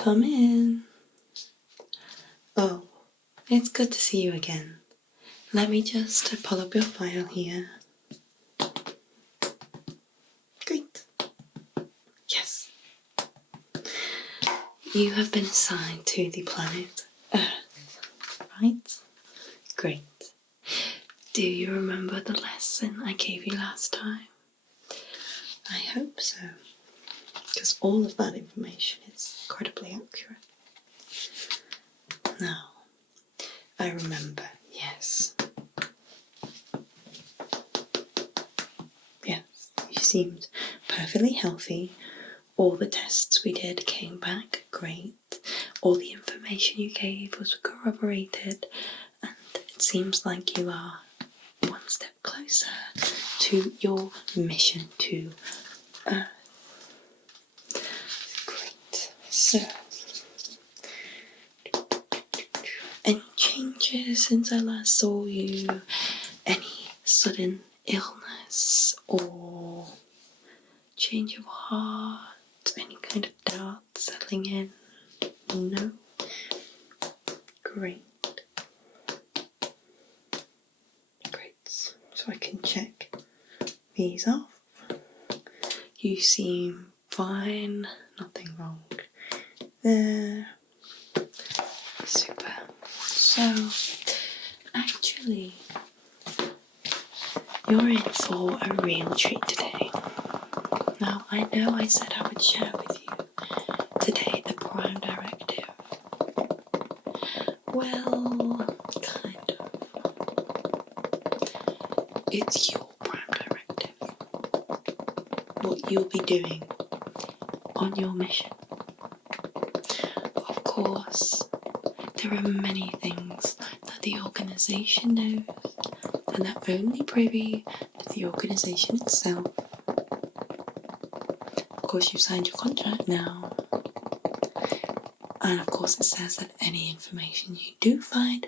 Come in. Oh, it's good to see you again. Let me just pull up your file here. Great. Yes. You have been assigned to the planet Earth, right? Great. Do you remember the lesson I gave you last time? I hope so, because all of that information is incredibly accurate. Now, I remember, yes. Yes, you seemed perfectly healthy. All the tests we did came back great. All the information you gave was corroborated, and it seems like you are one step closer to your mission to Earth. Great. So, any changes since I last saw you? Any sudden illness or change of heart? Any kind of doubt settling in? No? Great. Great. So I can check these off. You seem fine. Nothing wrong there. Super. So, actually, you're in for a real treat today. Now, I know I said I would share with you today the Prime Directive. Well, kind of. It's your Prime Directive. What you'll be doing on your mission. Of course, there are many things that the organisation knows, and they're only privy to the organisation itself. Of course, you've signed your contract now, and of course it says that any information you do find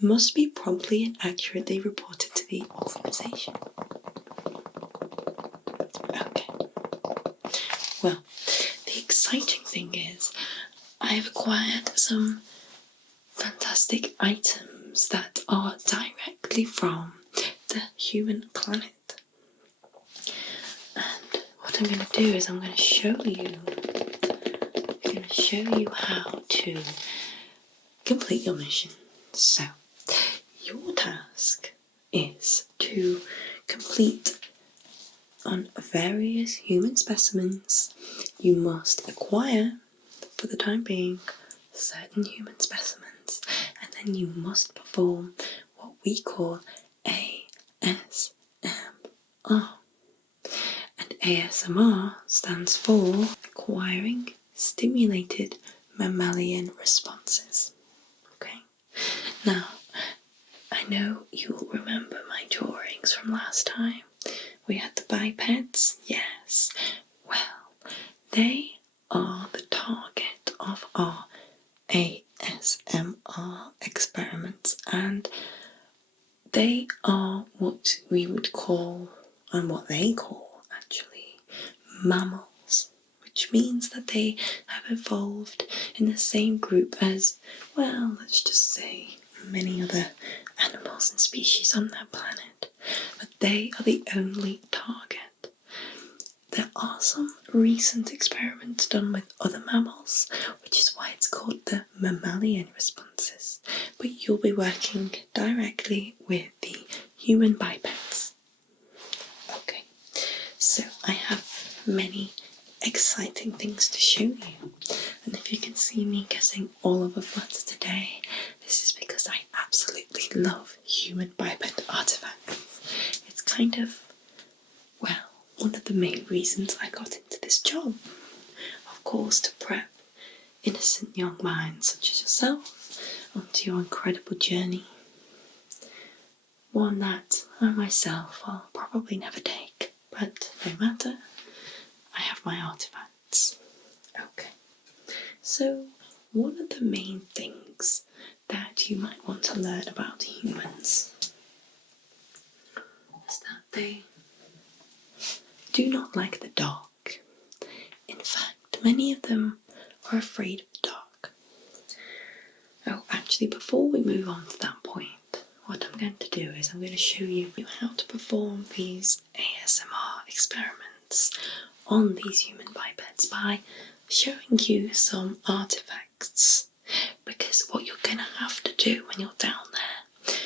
must be promptly and accurately reported to the organisation. Okay. Well, the exciting thing is I have acquired some fantastic items that are directly from the human planet. And what I'm going to do is I'm going to show you how to complete your mission. So, your task is to complete on various human specimens. You must acquire, for the time being, certain human specimens, and then you must perform what we call ASMR. And ASMR stands for Acquiring Stimulated Mammalian Responses. Okay? Now, I know you'll remember my drawings from last time. We had the bipeds, yes. Well, they are the target of our ASMR experiments, and they are what we would call, and what they call actually, mammals, which means that they have evolved in the same group as, well, let's just say many other animals and species on that planet, but they are the only target. There are some recent experiments done with other mammals, which is why it's called the mammalian responses, but you'll be working directly with the human bipeds. Okay, so I have many exciting things to show you, and if you can see me getting all of the flutter today, this is because I absolutely love human biped artifacts. It's kind of, well, one of the main reasons I got into this job. Of course, to prep innocent young minds such as yourself onto your incredible journey. One that I myself will probably never take, but no matter, I have my artifacts. Okay, so one of the main things that you might want to learn about humans is that they do not like the dark. In fact, many of them are afraid of the dark. actually, before we move on to that point, what I'm going to do is I'm going to show you how to perform these ASMR experiments on these human bipeds by showing you some artifacts. Because what you're going to have to do when you're down there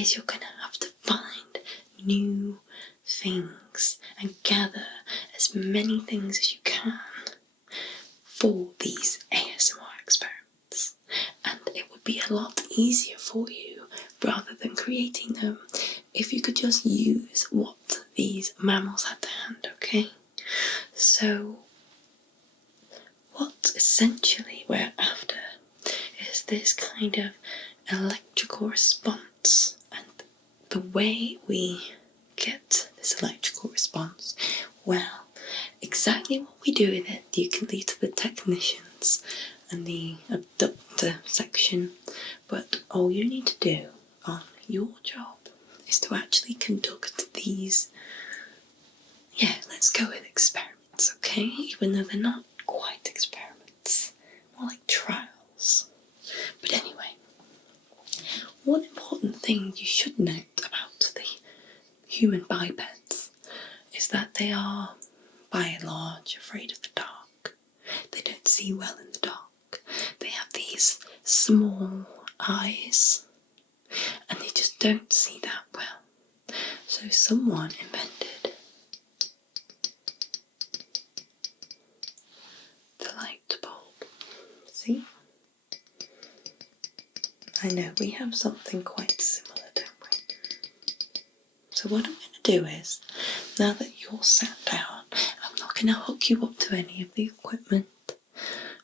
is you're going to have to find new things and gather as many things as you can for these ASMR experiments. And it would be a lot easier for you, rather than creating them, if you could just use what these mammals had to hand, okay? So what essentially we're after is this kind of electrical response, and the way we get this electrical response, well, exactly what we do with it you can leave to the technicians and the abductor section, but all you need to do on your job is to actually conduct these, let's go with experiments, okay? Even though they're not quite experiments, more like trials. But anyway, one important thing you should note about the human bipeds is that they are, by and large, afraid of the dark. They don't see well in the dark. They have these small eyes, and they just don't see that well. So someone invented the light bulb. See? I know, we have something quite similar, don't we? So what I'm going to do is, now that you're sat down, I'm not going to hook you up to any of the equipment,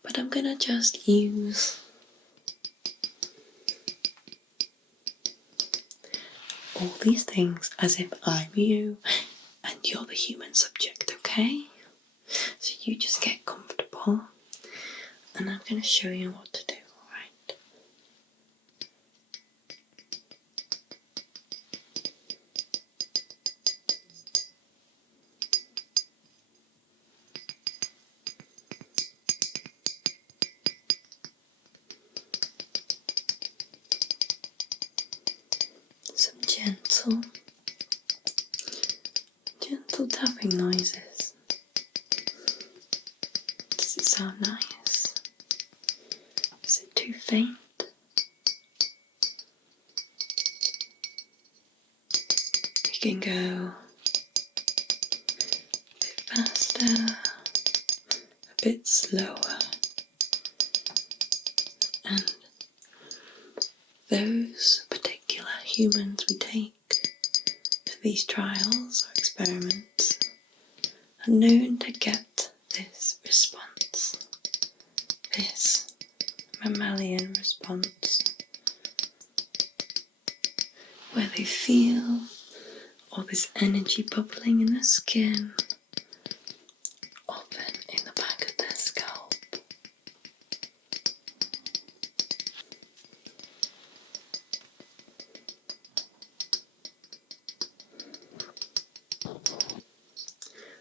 but I'm going to just use all these things as if I'm you and you're the human subject, okay? So you just get comfortable, and I'm going to show you what to do, alright? Some gentle tapping noises. Does it sound nice? Is it too faint? You can go a bit faster, a bit slower, and those particular humans we take for these trials or experiments are known to get this response, this mammalian response, where they feel all this energy bubbling in the skin, often in the back of their scalp.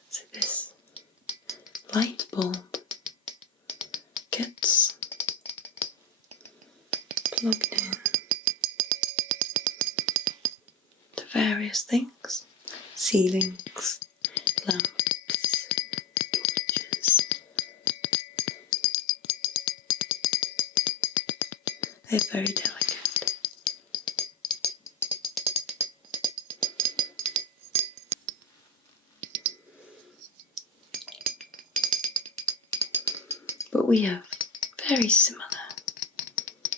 So this light bulb gets plugged in to various things: ceilings, lamps, torches. They're very delicate. But we have very similar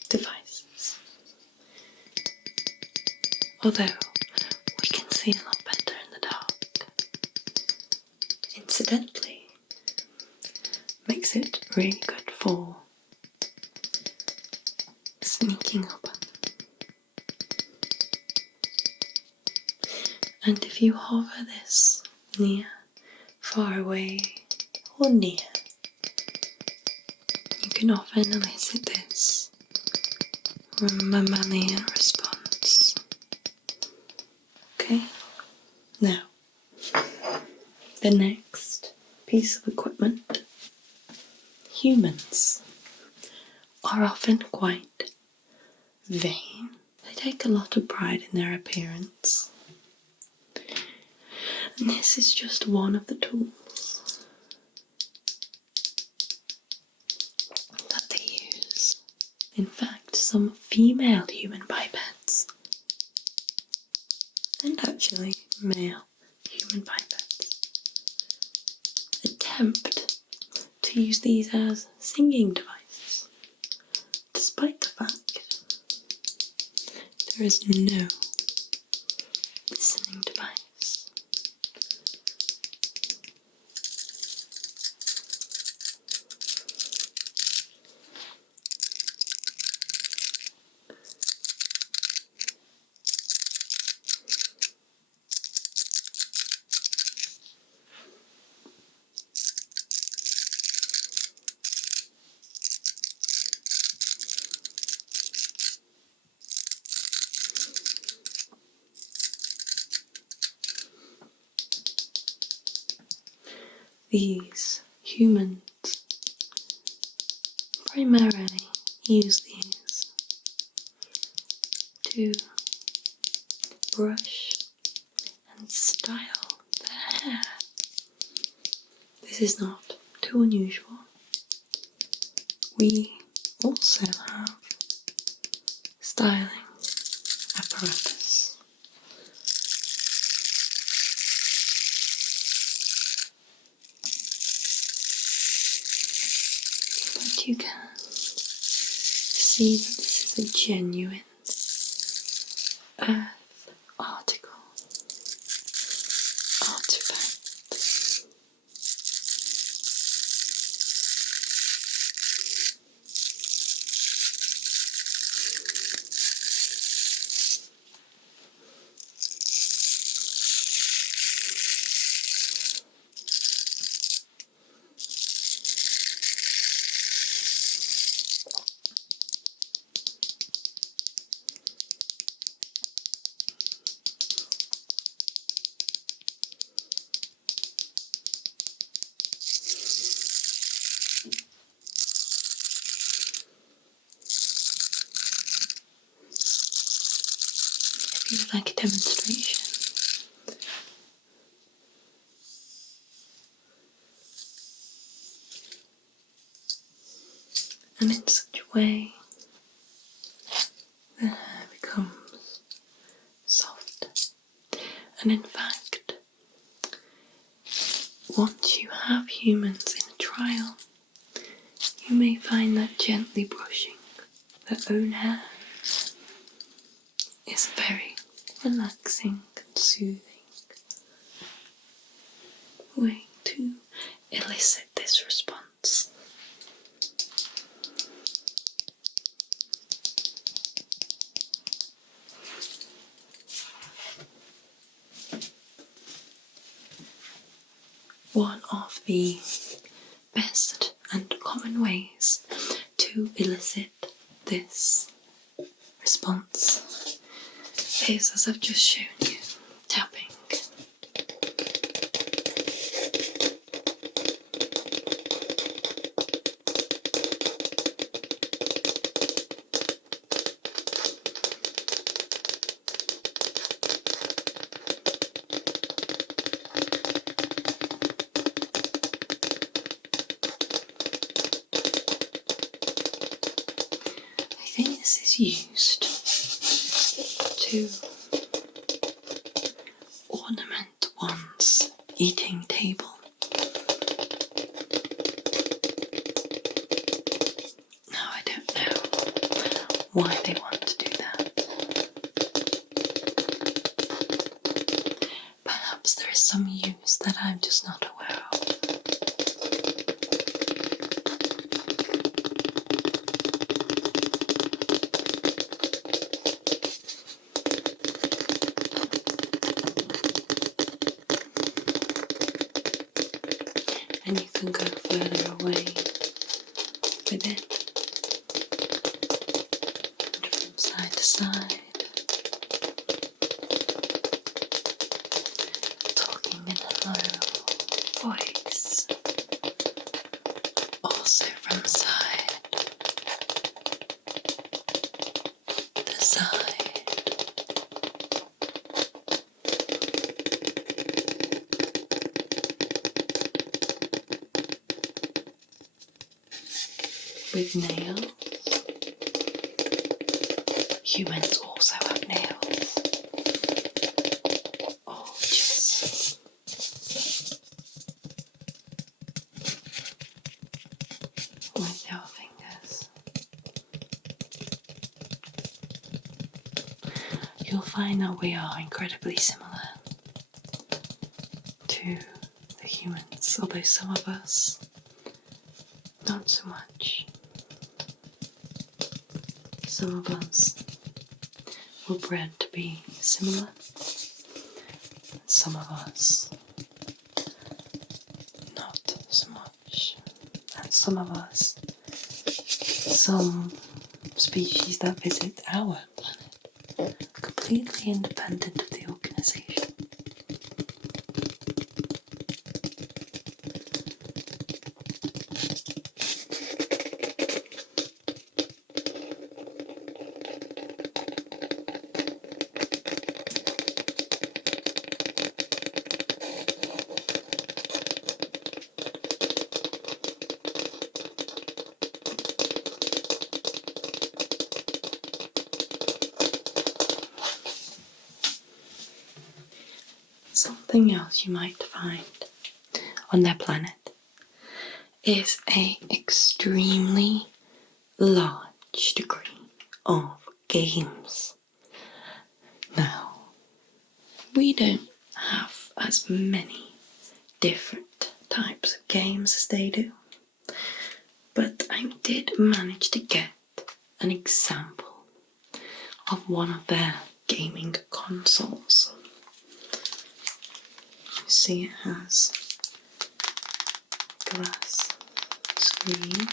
devices, although we can see a lot better in the dark. Incidentally, makes it really good for sneaking up. And if you hover this near, far away, or near, you can often elicit this mammalian response. Okay, now the next piece of equipment. Humans are often quite vain. They take a lot of pride in their appearance. And this is just one of the tools that they use. In fact, some female human bipeds, and actually male human bipeds, attempt to use these as singing devices, despite the fact there is no listening device. These humans primarily use these to brush and style their hair. This is not too unusual. We also have styling apparatus. But you can see that this is a genuine earth artifact. If you would like a demonstration, and in such a way the hair becomes soft. And in fact, once you have humans in a trial, you may find that gently brushing their own hair is very relaxing and soothing way to elicit this response. One of the best and common ways to elicit this response is, as I've just shown you, tapping. I think this is used to ornament one's eating table. Now, I don't know why they want to do that. Perhaps there is some use that I'm just not aware of. And you can go further away with it, and from side to side, talking in a low voice, also from side side. With nails. Humans also have nails. Or just with your fingers. You'll find that we are incredibly similar to the humans, although some of us not so much. Some of us were bred to be similar, some of us not so much, and some of us, some species that visit our planet, completely independent of the organisation. Something else you might find on their planet is an extremely large degree of games. Now, we don't have as many different types of games as they do, but I did manage to get an example of one of their gaming consoles. You see it has a glass screen.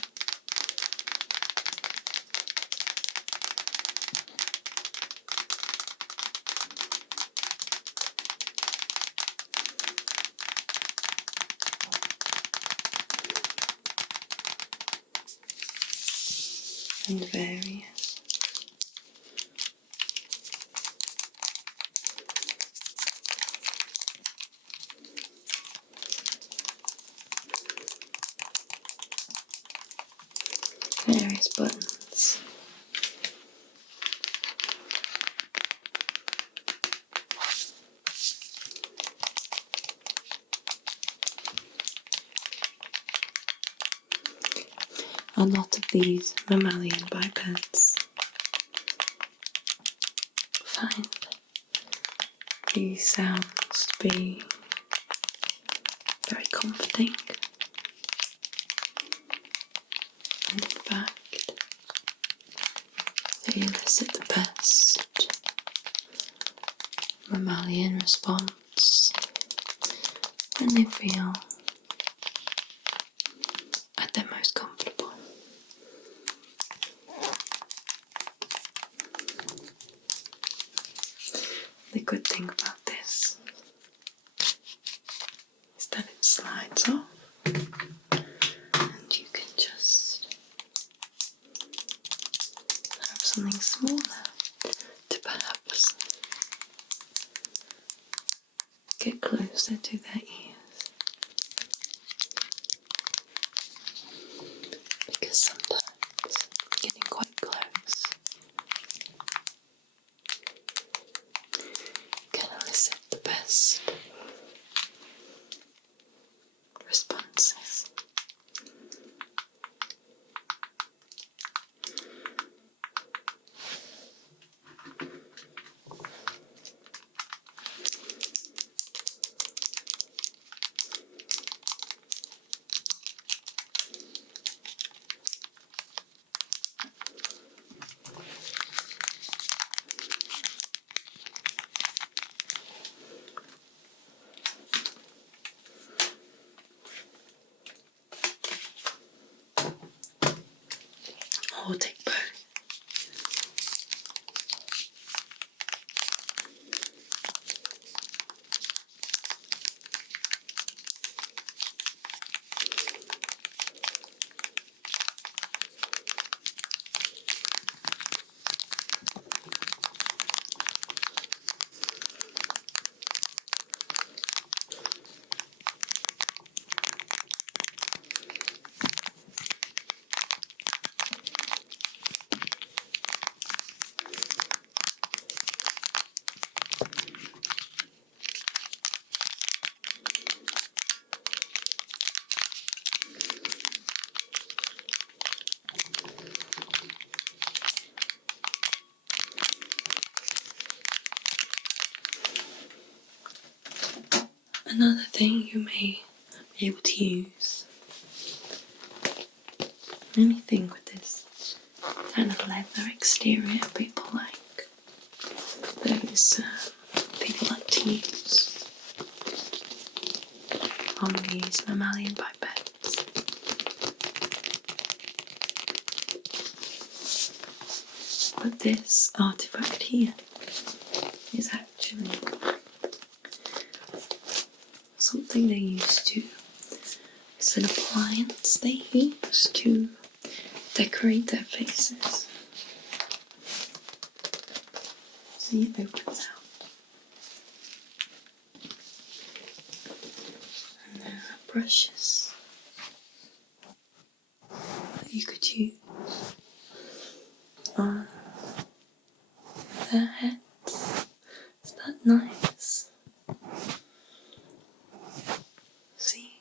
And various buttons. A lot of these mammalian bipeds find these sounds to be very comforting, and in fact they elicit the best mammalian response when they feel at their most comfortable. The good thing about this is that it slides off and you can just have something smaller to perhaps get closer to their ears, because sometimes getting quite close can elicit the best responses. Or take both. Another thing you may be able to use, anything with this kind of leather exterior people like, those people like to use on these mammalian pipettes. But this artifact here is actually something they used to, it's an appliance they use to decorate their faces. See, it opens out. And there are brushes that you could use on their heads. Is that nice? See?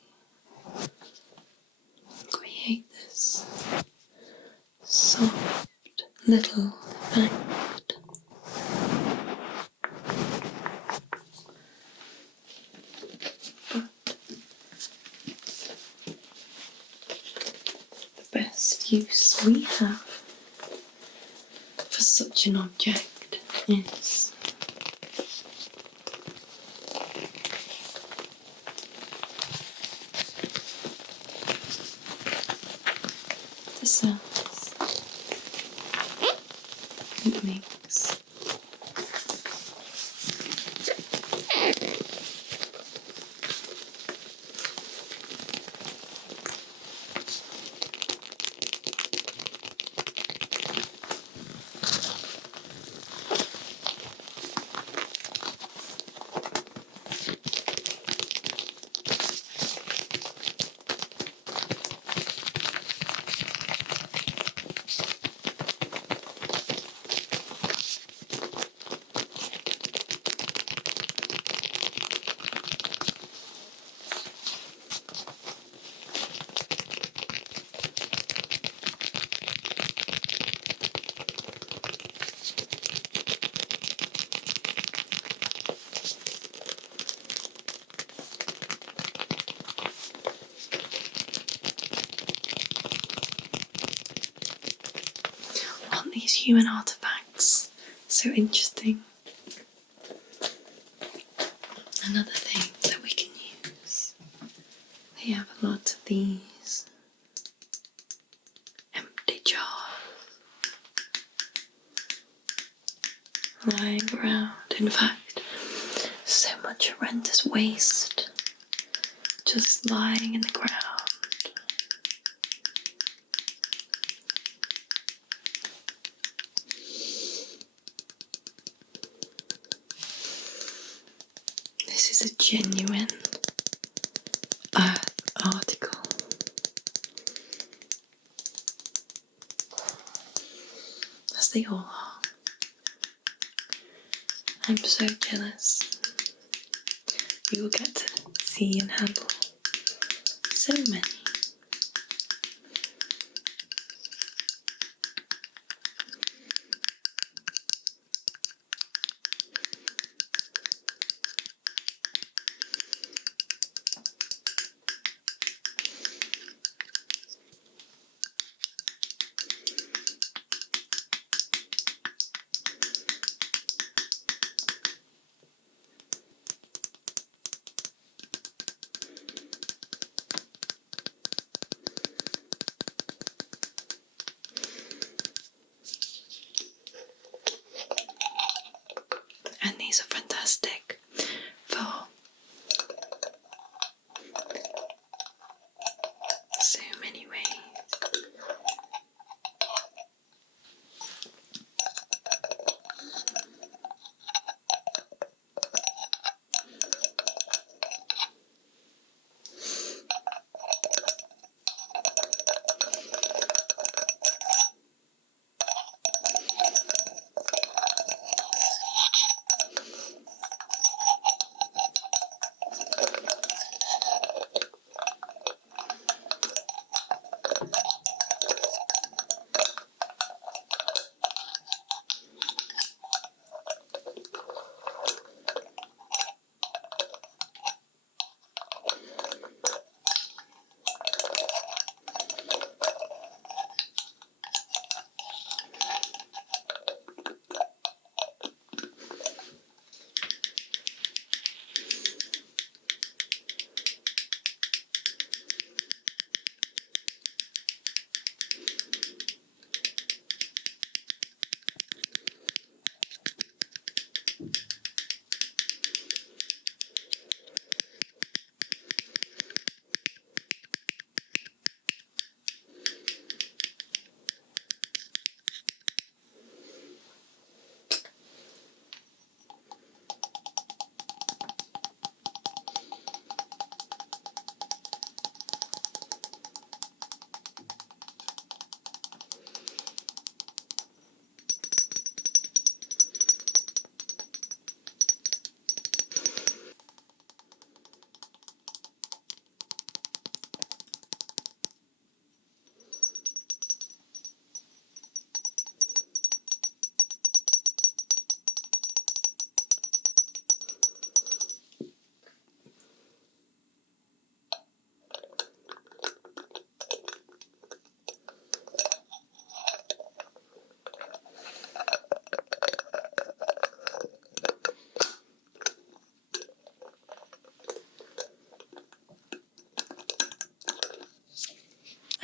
Create this soft little effect. But the best use we have for such an object is the sounds it makes. Aren't these human artifacts so interesting? Another thing that we can use, they have a lot of these empty jars lying around. In fact, so much horrendous waste just lying in the ground. This is a genuine earth article. As they all are. I'm so jealous. You will get to see and handle so many.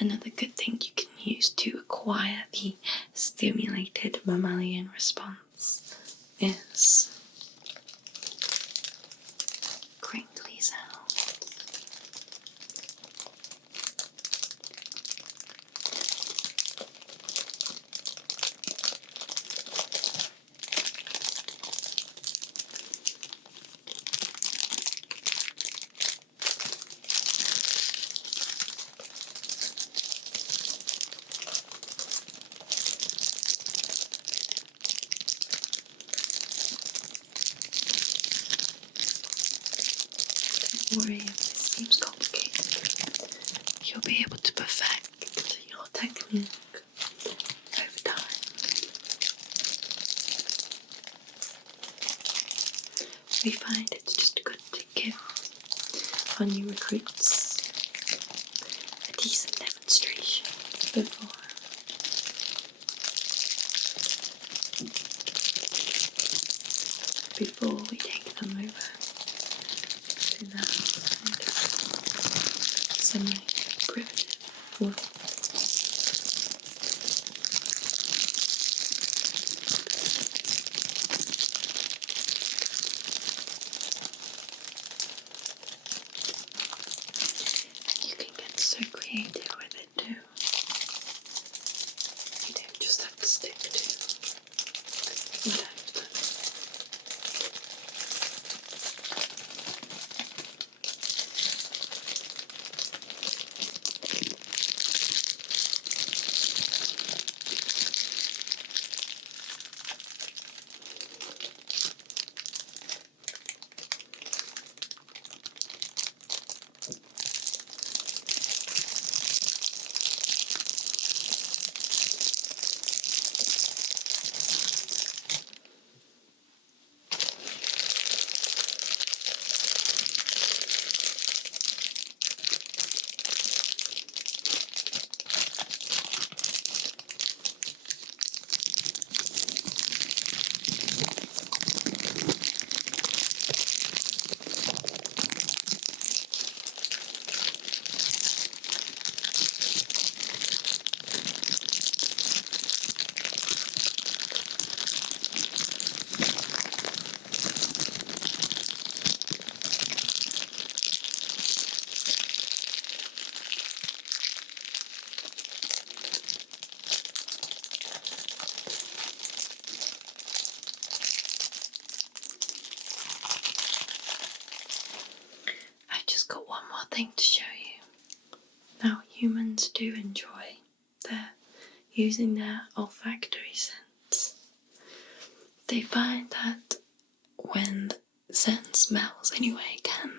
Another good thing you can use to acquire the stimulated mammalian response is crinkly sounds. Don't worry if this seems complicated. You'll be able to perfect your technique over time. We find it's just good to give our new recruits a decent demonstration before we take them over to that semi-primitive world. You can get so creative with it too. You don't just have to stick to what I've done. Got one more thing to show you. Now, humans do enjoy using their olfactory sense. They find that when certain smells anyway can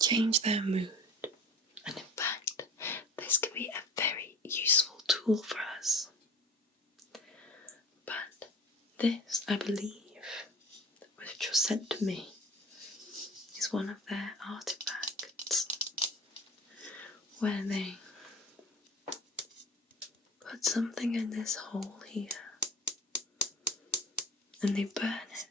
change their mood, and in fact this can be a very useful tool for us. But this, I believe, which was sent to me, is one of their artifacts where they put something in this hole here and they burn it.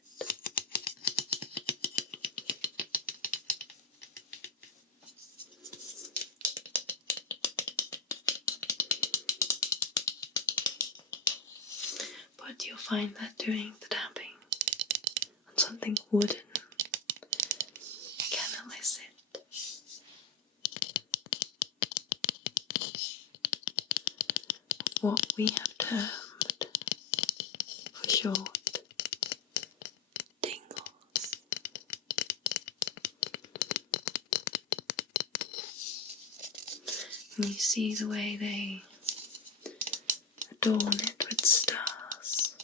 But you'll find that doing the tapping on something wooden can elicit what we have termed, for short, tingles. And you see the way they adorn it with stars.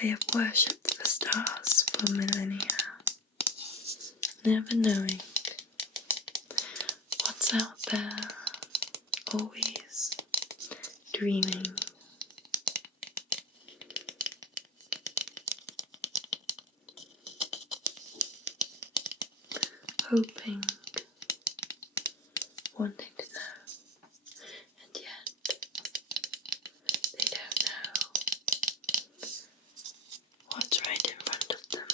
They have worshipped the stars for millennia, never knowing what's out there, always dreaming. Hoping, wanting to know, and yet they don't know what's right in front of them.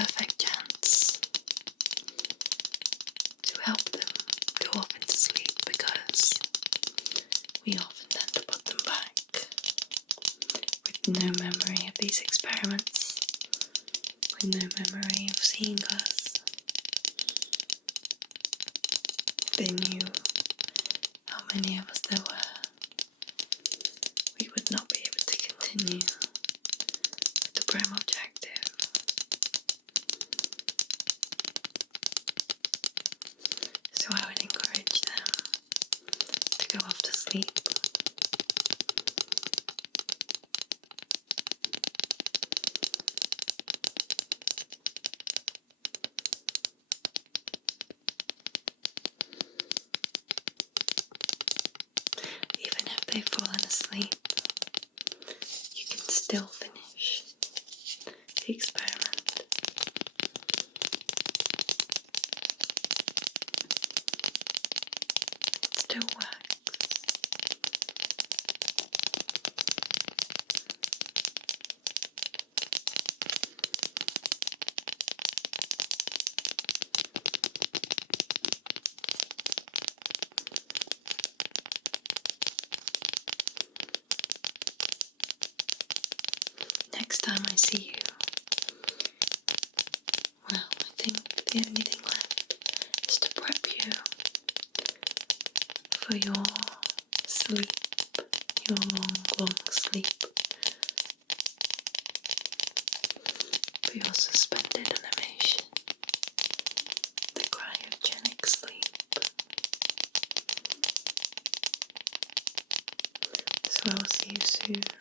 perfect chance to help them go off into sleep, because we often tend to put them back with no memory of these experiments, with no memory of seeing us. If they knew how many of us there were, we would not be able to continue with the prime objective. So I would encourage them to go off to sleep. Even if they've fallen asleep, you can still finish the experiment. It still works. Next time I see you, well, I think the only thing left is to prep you for your sleep, your long, long sleep, for your suspended animation, the cryogenic sleep. So I will see you soon.